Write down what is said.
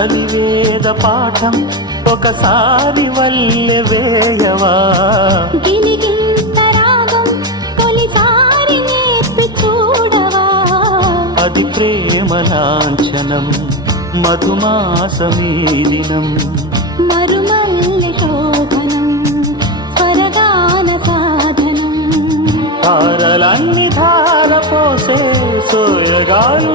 కలివేద పాఠం ఒకసారి వల్లె వేయవా గిలిగింత రాగం తొలిసారి నేర్పి చూడవా అది ప్రేమ లాంఛనం మధుమాసమీదినం మరుమల్లె శోభనం స్వరగాన సాధనం ధారలన్ని ధార పోసే సోయగాలు